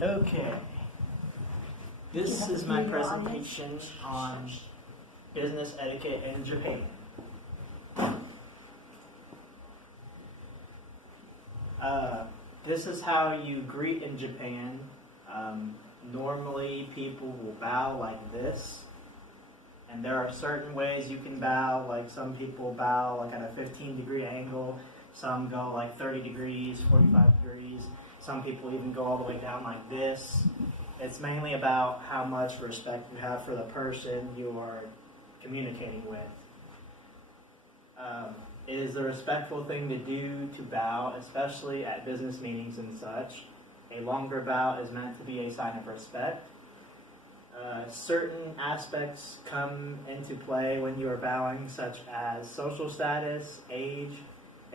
Okay. This is my presentation on business etiquette in Japan. This is how you greet in Japan. Normally people will bow like this, and there are certain ways you can bow. Like some people bow like at a 15-degree angle, some go like 30 degrees, 45 degrees, some people even go all the way down like this. It's mainly about how much respect you have for the person you are communicating with. It is a respectful thing to do to bow, especially at business meetings and such. A longer bow is meant to be a sign of respect. Certain aspects come into play when you are bowing, such as social status, age,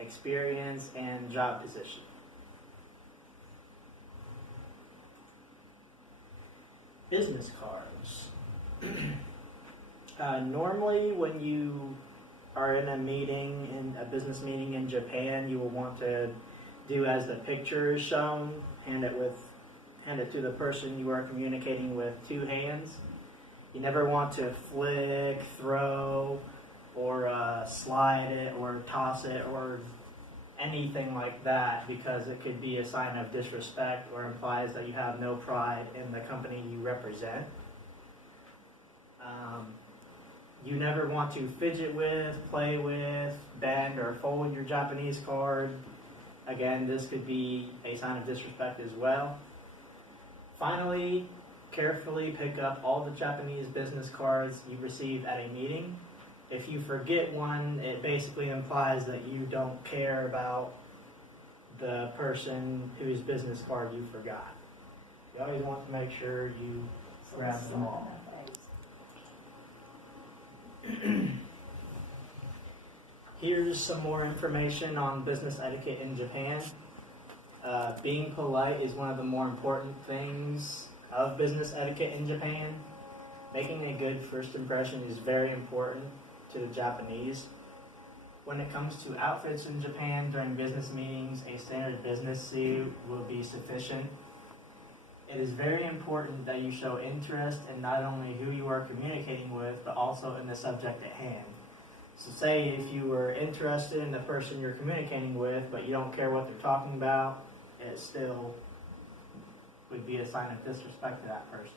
experience, and job position. Business cards. Normally when you are in a meeting, in a business meeting in Japan, you will want to do as the picture is shown, hand it to the person you are communicating with 2 hands. You never want to flick, throw, or slide it, or toss it, or anything like that, because it could be a sign of disrespect or implies that you have no pride in the company you represent. You never want to fidget with, play with, bend, or fold your Japanese card. Again, this could be a sign of disrespect as well. Finally, carefully pick up all the Japanese business cards you received at a meeting. If you forget one, it basically implies that you don't care about the person whose business card you forgot. You always want to make sure you grab them all. Here's some more information on business etiquette in Japan. Being polite is one of the more important things of business etiquette in Japan. Making a good first impression is very important to the Japanese. When it comes to outfits in Japan during business meetings, a standard business suit will be sufficient. It is very important that you show interest in not only who you are communicating with, but also in the subject at hand. So say if you were interested in the person you're communicating with, but you don't care what they're talking about, it still would be a sign of disrespect to that person.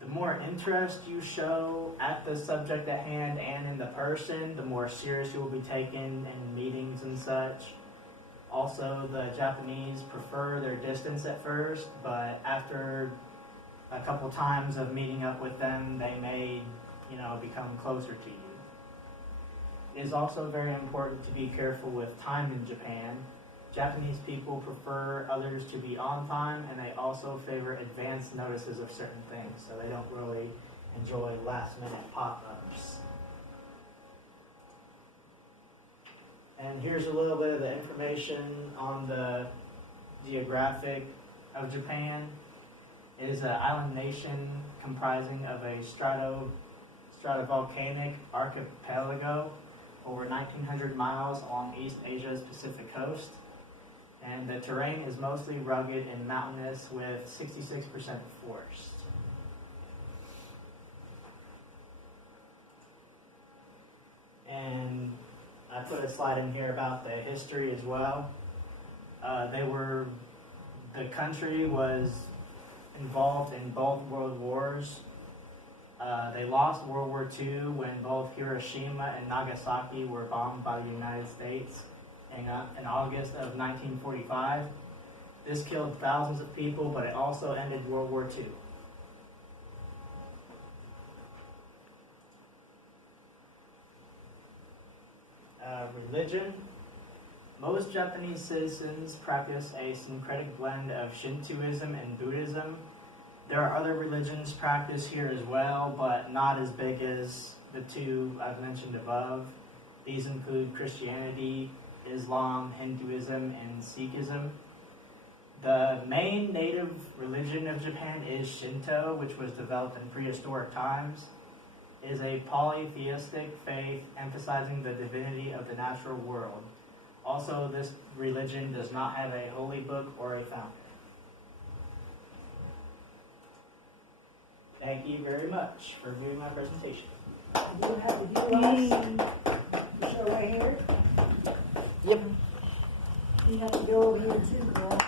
The more interest you show at the subject at hand and in the person, the more serious you will be taken in meetings and such. Also, the Japanese prefer their distance at first, but after a couple times of meeting up with them, they may, become closer to you. It is also very important to be careful with time in Japan. Japanese people prefer others to be on time, and they also favor advance notices of certain things, so they don't really enjoy last-minute pop-ups. And here's a little bit of the information on the Geographic of Japan. It is an island nation comprising of a stratovolcanic archipelago over 1,900 miles along East Asia's Pacific coast. And the terrain is mostly rugged and mountainous with 66% forest. And I put a slide in here about the history as well. The country was involved in both world wars. They lost World War II when both Hiroshima and Nagasaki were bombed by the United States in August of 1945. This killed thousands of people, but it also ended World War II. Religion. Most Japanese citizens practice a syncretic blend of Shintoism and Buddhism. There are other religions practiced here as well, but not as big as the 2 I've mentioned above. These include Christianity, Islam, Hinduism, and Sikhism. The main native religion of Japan is Shinto, which was developed in prehistoric times. It is a polytheistic faith emphasizing the divinity of the natural world. Also, this religion does not have a holy book or a founder. thank you very much for viewing my presentation. You have to do us. You show right here. Yep. You have to go over here too, Carl.